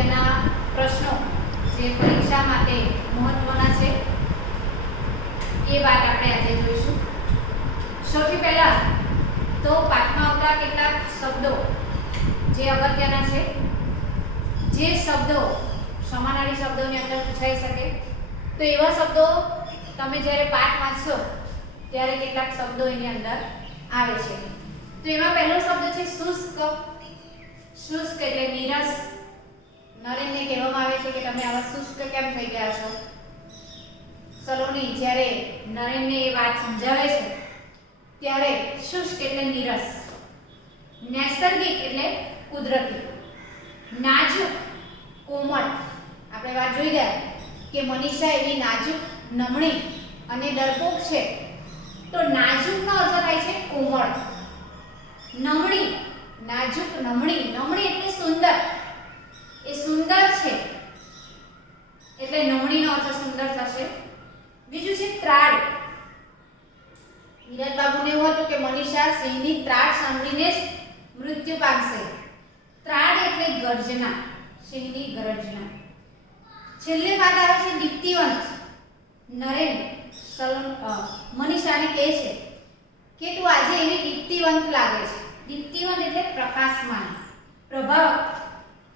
અગત્યના પ્રશ્નો જે પરીક્ષા માટે મહત્વના છે એ વાત આપણે આજે જોઈશું। સૌથી પહેલા તો પાઠમાં આવતા કેટલાક શબ્દો જે અગત્યના છે, જે શબ્દો સમાનાર્થી શબ્દોની અંદર પૂછાઈ શકે, તો એવા શબ્દો તમે જ્યારે પાઠ વાંચશો ત્યારે કેટલાક શબ્દો એની અંદર આવે છે। તો એમાં પહેલો શબ્દ છે શુષ્ક। શુષ્ક એટલે નીરસ। નરેનને કહેવામાં આવે છે કે તમે આવા શુષ્ક કેમ થઈ ગયા છો। સલોની જ્યારે નરેનને એ વાત સમજાવે છે ત્યારે શુષ્ક એટલે નીરસ, નૈસર્ગિક એટલે કુદરતી, નાજુક, કોમળ। આપણે વાત જોઈ ગયા કે મનીષા એવી નાજુક, નમણી અને ડરપોક છે, તો નાજુકનો અર્થ થાય છે કોમળ, નમણી, નાજુક, નમણી, નમણી એટલે સુંદર, એ સુંદર છે એટલે નમણીનો અર્થ સુંદર થશે। બીજું છે ત્રાડ। વિરાટ બાબુને એવું હતું કે મનીષા સિંહની ત્રાડ સાંભળીને જ મૃત્યુ પામશે। ત્રાડ એટલે ગર્જના, સિંહની ગર્જના। છેલ્લે વાત આવે છે દીપ્તિવંત। નરેન મનીષાને કહે છે કે તું આજે એવી દીપ્તિવંત લાગે છે। દીપ્તિવંત એટલે પ્રકાશમાન, પ્રભાવ,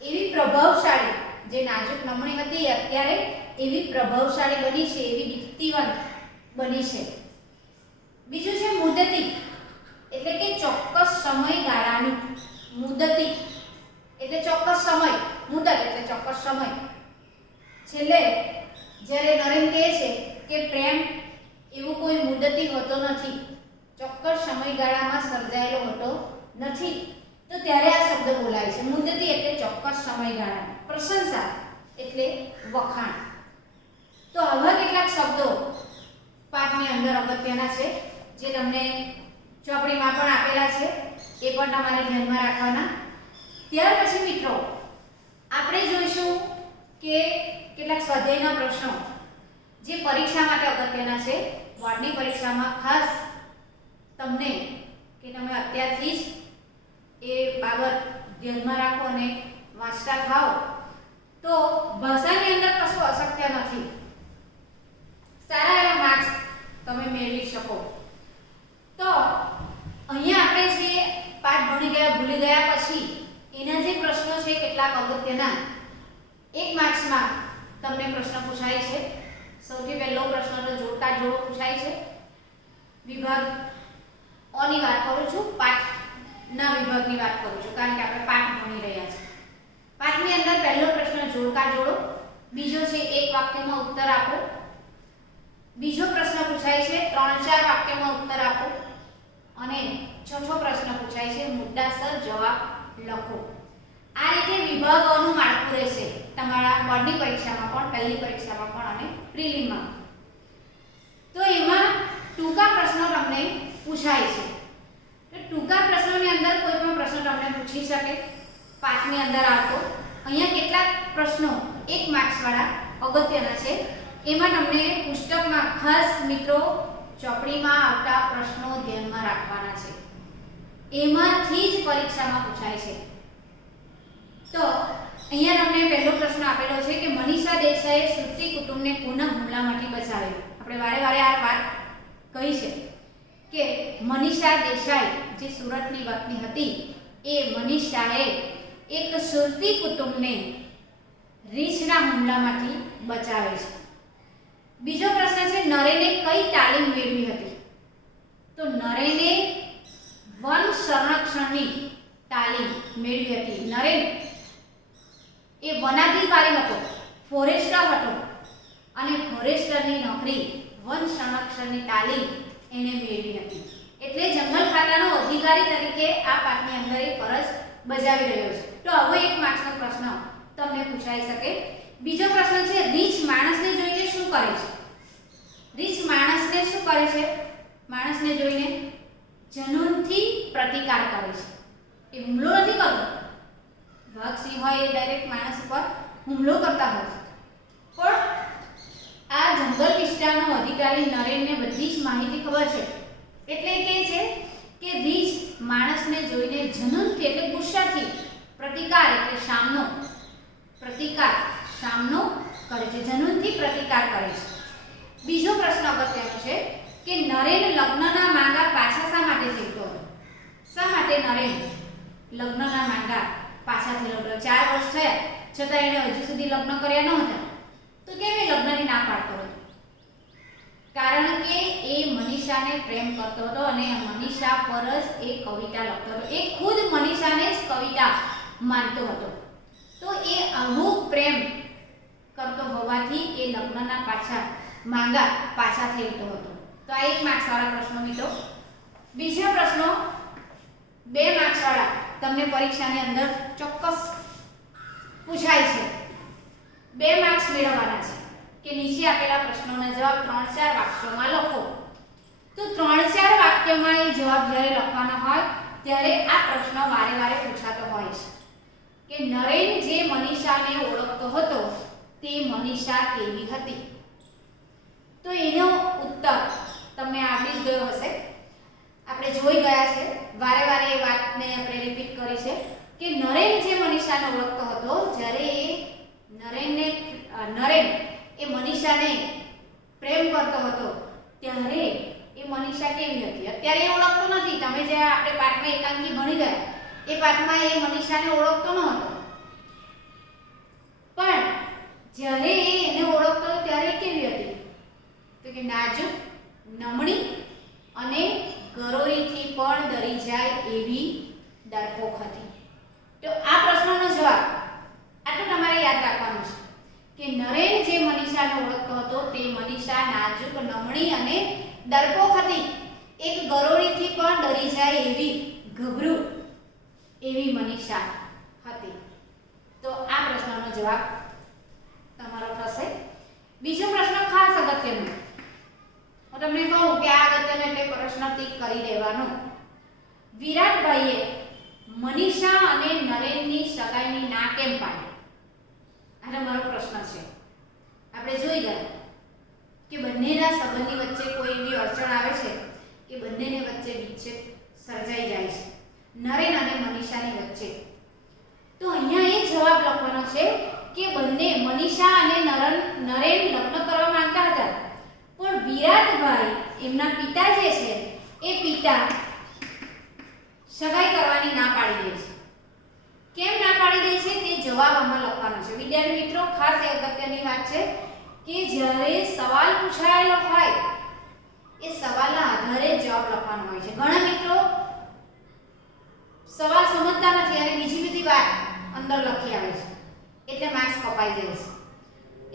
એવી પ્રભાવશાળી, જે નાજુક નમણી હતી અત્યારે એવી પ્રભાવશાળી બની છે, એવી દીપ્તિવંત બની છે। બીજું છે મુદતી એટલે કે ચોક્કસ સમયગાળાની। મુદતી એટલે ચોક્કસ સમય, મુદત એટલે ચોક્કસ સમય। છેલ્લે જ્યારે નરેન કહે છે કે પ્રેમ એવું કોઈ મુદતી હોતો નથી, ચોક્કસ સમયગાળામાં સર્જાયેલો હોતો નથી, તો ત્યારે આ શબ્દ બોલાય છે। મુદતી એટલે ચોક્કસ સમયગાળાની। પ્રશંસા એટલે વખાણ। તો આવા કેટલાક શબ્દો પાઠની અંદર અગત્યના છે, જે તમને ચોપડીમાં પણ આપેલા છે, એ પણ તમારે ધ્યાનમાં રાખવાના। ત્યાર પછી મિત્રો આપણે જોઈશું કે કેટલાક સ્વાધ્યાયના પ્રશ્નો જે પરીક્ષા માટે અગત્યના છે। બોર્ડની પરીક્ષામાં ખાસ તમને કે તમે અત્યારથી જ એ બાબત ધ્યાનમાં રાખો અને વાંચતા થાઓ તો ભાષાની અંદર કશું અશક્ય નથી, સારા એવા માર્ક્સ તમે મેળવી શકો। તો અહીંયા આપણે જે પાઠ ભણી ગયા, ભૂલી ગયા પછી એના જે પ્રશ્નો છે કેટલાક અગત્યના, 1 માર્ક્સમાં તમને પ્રશ્ન પૂછાય છે। સૌથી પહેલો પ્રશ્ન તો જોડકા જોડો પૂછાય છે। વિભાગ ઓની વાત કરું છું, પાઠના વિભાગની વાત કરું છું, કારણ કે આપણે પાઠ ભણી રહ્યા છીએ। પાઠની અંદર પહેલો પ્રશ્ન જોડકા જોડો, બીજો છે એક વાક્યમાં ઉત્તર આપો, બીજો પ્રશ્ન પૂછાય છે 3-4 વાક્યમાં ઉત્તર આપો, અને ચોથો પ્રશ્ન પૂછાય છે મુદ્દાસર જવાબ લખો। આ રીતે વિભાગોનું માળખું રહેશે તમારા બોર્ડની પરીક્ષામાં પણ, પહેલી પરીક્ષામાં પણ અને પ્રિલિમમાં। તો એમાં ટૂંકા પ્રશ્નો તમને પૂછાય છે। તો ટૂંકા પ્રશ્નોની અંદર કોઈ પણ પ્રશ્ન તમને પૂછી શકે પાઠની અંદર આવતો। અહીંયા કેટલાક પ્રશ્નો 1 માર્ક્સ વાળા અગત્યના છે, એમાં તમને પુસ્તકમાં ખાસ મિત્રો ચોપડીમાં આવતા પ્રશ્નો ધ્યાનમાં રાખવાના છે, એમાંથી જ પરીક્ષામાં પૂછાય છે। તો અહીંયા તમને પહેલો પ્રશ્ન આપેલો છે કે મનીષા દેસાઈએ શ્રુતિ કુટુંબને પુનઃ હુમલામાંથી બચાવ્યું। આપણે વારે વારે આ વાત કહી છે કે મનીષા દેસાઈ જે સુરતની વતની હતી, એ મનીષાએ એક સુરતી કુટુંબને રીંછના હુમલામાંથી બચાવે છે। બીજો પ્રશ્ન છે નરેને કઈ તાલીમ મેળવી હતી? તો નરેને વન સંરક્ષણની તાલીમ મેળવી હતી। નરેન એ વનાધિકારી હતો, ફોરેસ્ટર હતો, અને ફોરેસ્ટરની નોકરી, વન સંરક્ષણની તાલીમ એને મેળવી હતી, એટલે જંગલ ખાતાનો અધિકારી તરીકે આ પાઠની અંદર એ ફરજ બજાવી રહ્યો છે। તો આવો 1 માર્ક્સનો પ્રશ્ન તમને પૂછાઈ શકે। બીજો પ્રશ્ન છે રીંછ માણસને જોઈને શું કરે છે? રીંછ માણસને શું કરે છે? માણસને જોઈને જનૂનથી પ્રતિકાર કરે છે, એ હુમલો નથી કરતો। વાઘ, સિંહ હોય એ ડાયરેક્ટ માણસ ઉપર હુમલો કરતા હોય છે, પણ આ જંગલ વિસ્તારનો અધિકારી નરેનને બધી જ માહિતી ખબર છે, એટલે કહે છે કે રીંછ માણસને જોઈને જનૂનથી એટલે ગુસ્સાથી, પ્રતિકાર એટલે સામનો પ્રતિકાર સામનો કરે છે, જનૂનથી પ્રતિકાર કરે છે. બીજો પ્રશ્ન અગત્યનો છે કે નરેન લગ્નના માંગા પાછા શા માટે થતો હતો? શા માટે નરેન લગ્નના માંગા પાછા થયેલો? 4 વર્ષ થયા છતાં એને હજુ સુધી લગ્ન કર્યા નહોતા, તો કેમ એ લગ્નની ના પાડતો હતો? કારણ કે એ મનીષાને પ્રેમ કરતો હતો અને મનીષા પર જ એ કવિતા લખતો હતો. એ ખુદ મનીષાને જ કવિતા માનતો હતો. તો એ અમુક પ્રેમ કરતો હોવાથી એ લગ્નના માંગા પાછા થતો હતો. તો આ 1 માર્ક્સ વાળા પ્રશ્નો મિત્રો. બીજા પ્રશ્નો 2 માર્ક્સ વાળા તમને પરીક્ષાની અંદર ચોક્કસ પૂછાય છે. 2 માર્ક્સ મેળવવાના છે કે નીચે આપેલા પ્રશ્નોના જવાબ 3-4 વાક્યોમાં લખો. તો 3-4 વાક્યોમાં એ જવાબ જ્યારે લખવાનો હોય ત્યારે આ પ્રશ્ન વારે વારે પૂછાતો હોય છે કે નરેન જે મનીષાને ઓળખતો હતો તે મનીષા કેવી હતી? તો એનો ઉત્તર તમને આવડી જ ગયો હશે. આપણે જોઈ ગયા છે, વારે વારે એ વાતને આપણે રિપીટ કરી છે કે નરેન જે મનીષાને ઓળખતો હતો, જ્યારે એ નરેન એ મનીષાને પ્રેમ કરતો હતો ત્યારે એ મનીષા કેવી હતી? અત્યારે એ ઓળખતો નથી. તમે જે આપણે પાઠમાં એકાંકી ભણી ગયા એ પાઠમાં એ મનીષાને ઓળખતો ન હતો, પણ જ્યારે એને ઓળખતો હતો ત્યારે કેવી હતી? તો કે નાજુક, નમણી અને ગરોળીથી પણ ડરી જાય એવી ડરપોક હતી. તો આ પ્રશ્નનો જવાબ આટલું તમારે યાદ રાખવાનું છે કે નરેન જે મનીષાને ઓળખતો હતો તે મનીષા નાજુક, નમણી અને ડરપોક હતી. એક ગરોળીથી પણ ડરી જાય એવી ગભરૂ એવી મનીષા હતી. તો આ પ્રશ્નનો જવાબ તમારો થશે. બીજો પ્રશ્ન ખાસ અગત્યનો. હું તમને કહું કે આ અગત્યનો એટલે પ્રશ્ન ટીક કરી દેવાનો. વિરાટભાઈએ મનીષા અને નરેનની સગાઈની ના કેમ પાડી? આ મારો પ્રશ્ન છે. આપણે જોઈ ગયા કે બંનેના સંબંધની વચ્ચે કોઈ એવી અડચણ આવે છે કે બંનેને વચ્ચે વિચ્છેદ સર્જાઈ જાય છે, નરેન અને મનીષાની વચ્ચે. તો અહીંયા એ જવાબ લખવાનો છે કે બંને મનીષા અને નરેન લગ્ન કરવા માંગતા હતા, પણ વિરાટભાઈ એમના પિતા જે છે એ પિતા સગાઈ કરવાની ના પાડી દે છે. કેમ ના પાડી દે છે તે જવાબ આમાં લખવાનો છે. વિદ્યાર્થી મિત્રો, ખાસ એ અગત્યની વાત છે કે જ્યારે સવાલ પૂછાયેલો હોય એ સવાલના આધારે જવાબ લખવાનો હોય છે. ઘણા મિત્રો સવાલ સમજતા નથી અને બીજી વાત અંદર લખી આવે છે, એટલે માર્ક્સ કપાઈ જાય છે.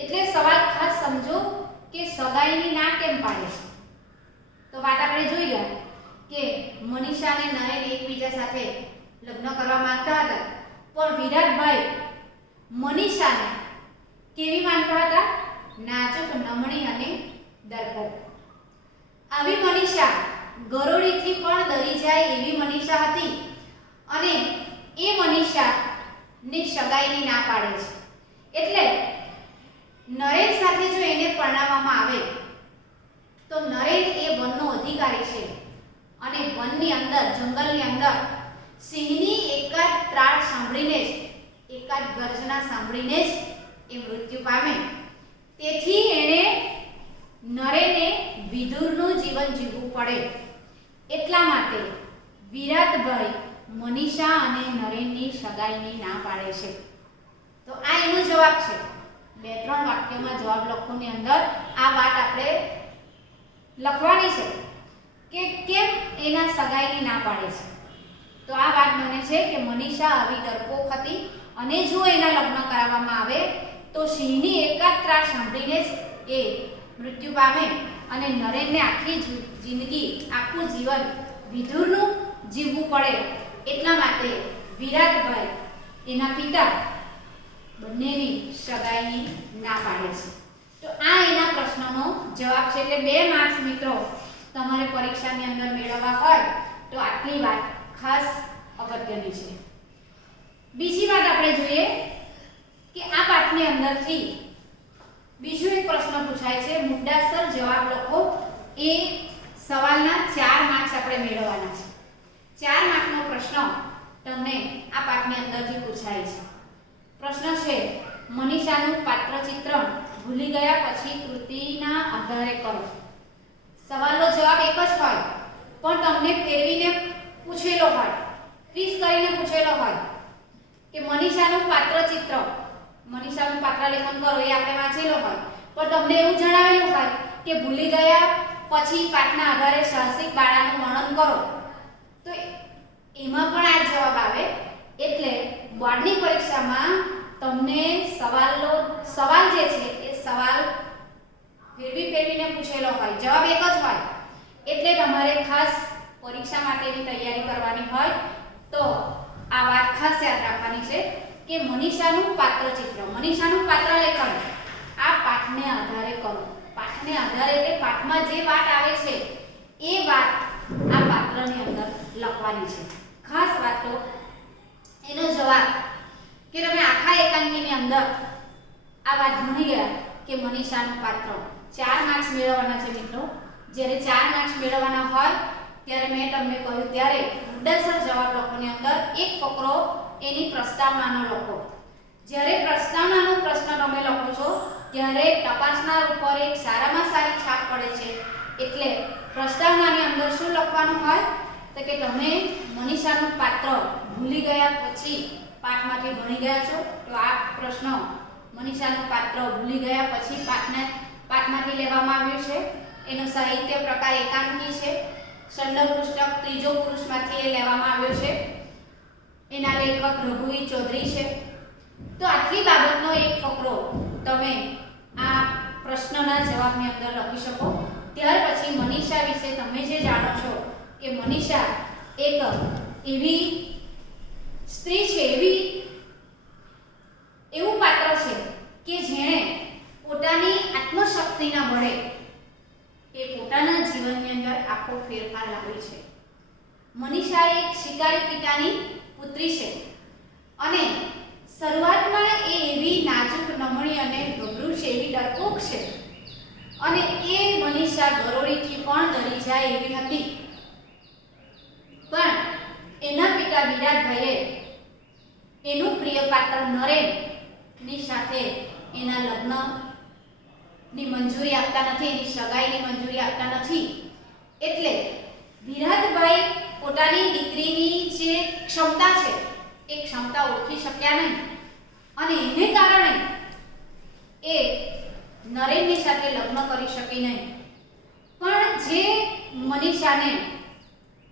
એટલે સવાલ ખાસ સમજો કે સગાઈની ના કેમ પાડે છે. તો વાત આપણે જોઈ ગયા કે મનીષા અને નરેન એકબીજા સાથે લગ્ન કરવા માંગતા હતા, પણ વિરાટભાઈ મનીષાને કેવી માનતા હતા? નાજુક, નમણી અને ડરપોક. આવી મનીષા ગરોળીથી પણ ડરી જાય એવી મનીષા હતી અને એ મનીષાની સગાઈની ના પાડે છે. એટલે નરેન સાથે જો એને પરણાવવામાં આવે તો નરેન એ વનનો અધિકારી છે અને વનની અંદર, જંગલની અંદર સિંહની એકાદ ત્રાળ સાંભળીને જ, એકાદ ગર્જના સાંભળીને જ એ મૃત્યુ પામે. તેથી નરેને વિદુરનું જીવન જીવવું પડે. એટલા માટે વિરાટભાઈ મનીષા અને નરેનની સગાઈની ના પાડે છે. તો આ એનો જવાબ છે. 2-3 વાક્યોમાં જવાબ લખોની અંદર આ વાત આપણે લખવાની છે કે કેમ એના સગાઈની ના પાડે છે. તો આ વાત બને છે કે મનીષા આવી ડરપોક હતી અને જો એના લગ્ન કરાવવામાં આવે તો સિંહની એકાદ ત્રાસ સાંભળીને જ એ મૃત્યુ પામે અને નરેનને આખી જિંદગી, આખું જીવન વિધુરનું જીવવું પડે. એટલા માટે વિરાટભાઈ એના પિતા બંનેની સગાઈની ના પાડે છે. તો આ એના પ્રશ્નનો જવાબ છે. એટલે 2 માર્ક્સ મિત્રો તમારે પરીક્ષાની અંદર મેળવવા હોય તો આટલી વાત ખાસ અગત્યની છે. બીજી વાત આપણે જોઈએ કે આ પાઠની અંદરથી બીજો એક પ્રશ્ન પૂછાય છે. મુદ્દાસર જવાબ લખો. એ સવાલના 4 માર્ક્સ આપણે મેળવવાના છે. 4 માર્કનો પ્રશ્ન તમને આ પાઠની અંદરથી પૂછાય છે. પ્રશ્ન છે મનીષાનું પાત્ર ચિત્રણ ભૂલી ગયા પછી કૃતિના આધારે કરો. સવાલનો જવાબ એક જ હોય પણ તમને ફેરવીને પૂછેલો હોય, ટ્વિસ્ટ કરીને પૂછેલો હોય કે મનીષાનું પાત્ર ચિત્ર, મનીષાનું પાત્ર લેખન કરો, એ આપણે વાંચેલો હોય પણ તમને એવું જણાવેલું હોય કે ભૂલી ગયા પછી પાઠના આધારે સાહસિક બાળાનું વર્ણન કરો, તો એમાં પણ આ જવાબ આવે. એટલે બોર્ડની પરીક્ષામાં તમને સવાલ જે છે એ સવાલ ફેરવીને પૂછેલો હોય, જવાબ એક જ હોય. એટલે તમારે ખાસ પરીક્ષા માટેની તૈયારી કરવાની હોય તો આ વાત ખાસ યાદ રાખવાની છે કે મનીષાનું પાત્ર ચિત્ર, મનીષાનું પાત્ર લેખન આ પાઠને આધારે કરો. પાઠને આધારે એટલે પાઠમાં જે વાત આવે છે એ વાત આ પાત્રની અંદર લખવાની છે. ખાસ વાત તો એનો જવાબ કે તમે આખા એકાંકીની અંદર આ વાત ભણી ગયા કે મનીષાનું પાત્ર 4 માર્ક્સ મેળવવાના છે મિત્રો. જ્યારે 4 માર્ક્સ મેળવવાના હોય ત્યારે મેં તમને કહ્યું ત્યારે મુદ્દાસર જવાબ લખોની અંદર એક ફકરો એની પ્રસ્તાવનાનો લખો. જ્યારે પ્રસ્તાવનાનો પ્રશ્ન તમે લખો છો ત્યારે તપાસનાર ઉપર એક સારામાં સારી છાપ પડે છે. એટલે પ્રસ્તાવનાની અંદર શું લખવાનું હોય તો કે તમે મનીષાનું પાત્ર ભૂલી ગયા પછી પાઠમાંથી ભણી ગયા છો, તો આ પ્રશ્ન મનીષાનું પાત્ર ભૂલી ગયા પછી પાઠમાંથી લેવામાં આવ્યું છે. એનો સાહિત્ય પ્રકાર એકાંકી છે. સંદર્ભ પુસ્તક ત્રીજો પુરુષમાંથી એ લેવામાં આવ્યો છે. એના લેખક રઘુવીર ચૌધરી છે. તો આટલી બાબતનો એક ફકરો તમે આ પ્રશ્નના જવાબની અંદર લખી શકો. ત્યાર પછી મનીષા વિશે તમે જે જાણો છો કે મનીષા એક એવી સ્ત્રી છે, એવું પાત્ર છે કે જેણે પોતાની આત્મશક્તિના બળે એ પોતાના જીવનની અંદર આખો ફેરફાર લાવી છે. મનીષા એક શિકારી પિતાની પુત્રી છે અને શરૂઆતમાં એ એવી નાજુક, નમણી અને ગભરું છે, એવી ડરપોક છે અને એ મનીષા ગરોળીથી પણ ડરી જાય એવી હતી. પણ એના પિતા વિરાટભાઈએ એનું પ્રિય પાત્ર નરેનની સાથે એના લગ્નની મંજૂરી આપતા નથી, એની સગાઈની મંજૂરી આપતા નથી. એટલે વિરાટભાઈ પોતાની દીકરીની જે ક્ષમતા છે એ ક્ષમતા ઓળખી શક્યા નહીં અને એને કારણે એ નરેનની સાથે લગ્ન કરી શકી નહીં. પણ જે મનીષાને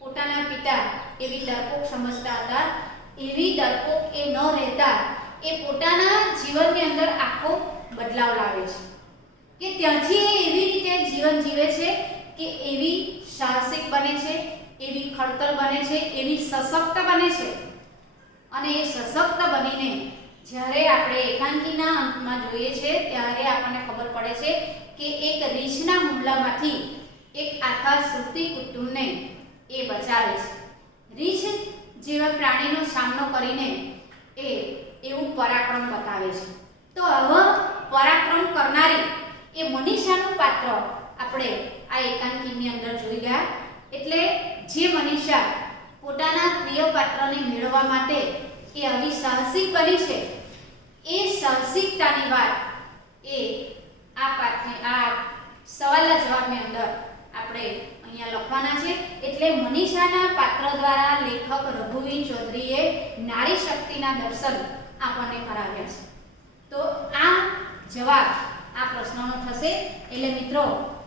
પોતાના પિતા એવી ડરપોક સમજતા હતા, એવી ડરપોક એ ન રહેતા એ પોતાના જીવનની અંદર આખો બદલાવ લાવે છે કે ત્યાંથી એ એવી રીતે જીવન જીવે છે કે એવી સાહસિક બને છે, એવી ખડતલ બને છે, એવી સશક્ત બને છે. અને એ સશક્ત બનીને જ્યારે આપણે એકાંકીના અંતમાં જોઈએ છે ત્યારે આપણને ખબર પડે છે કે એક રીછના હુમલામાંથી એક આખા સુરતી કુટુંબને એ બચાવે છે. રીછ જેવા પ્રાણીનો સામનો કરીને એ એવું પરાક્રમ બતાવે છે. તો હવે પરાક્રમ કરનારી એ મનીષાનું પાત્ર આપણે આ એકાંકીની અંદર જોઈ ગયા. એટલે જે મનીષા પોતાના પ્રિય પાત્રને મેળવવા માટે એ આવી સાહસિક બની છે, એ સાહસિકતાની વાત એ આ સવાલના જવાબની અંદર આપણે અહીંયા લખવાના છે. એટલે મનીષાના પાત્ર દ્વારા લેખક રઘુવીર ચૌધરીએ નારી શક્તિના દર્શન આપણને કરાવ્યા છે. તો આ જવાબ આ પ્રશ્નનો થશે. એટલે મિત્રો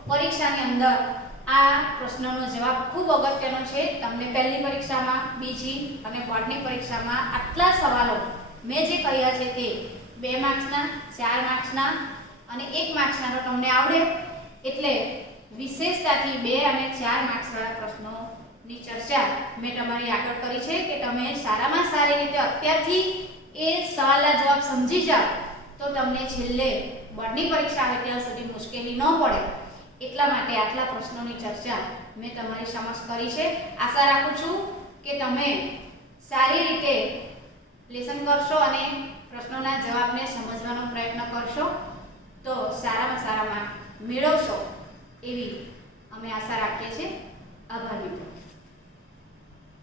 પરીક્ષાની અંદર આ પ્રશ્નનો જવાબ ખૂબ અગત્યનો છે. તમને પહેલી પરીક્ષામાં, બીજી અને બોર્ડની પરીક્ષામાં આટલા સવાલો મેં જે કહ્યા છે તે 2 માર્ક્સના, 4 માર્ક્સના અને 1 માર્ક્સના તો તમને આવડે. એટલે વિશેષતાથી 2 અને 4 માર્ક્સવાળા પ્રશ્નોની ચર્ચા મેં તમારી આગળ કરી છે કે તમે સારામાં સારી રીતે અત્યારથી એ સવાલના જવાબ સમજી જાઓ તો તમને છેલ્લે બોર્ડની પરીક્ષા આવે ત્યાં સુધી મુશ્કેલી ન પડે. એટલા માટે આટલા પ્રશ્નોની ચર્ચા મેં તમારી સમક્ષ કરી છે. આશા રાખું છું કે તમે સારી રીતે લેસન કરશો અને પ્રશ્નોના જવાબને સમજવાનો પ્રયત્ન કરશો તો સારામાં સારા માર્ક મેળવશો એવી અમે આશા રાખીએ છીએ. આભાર.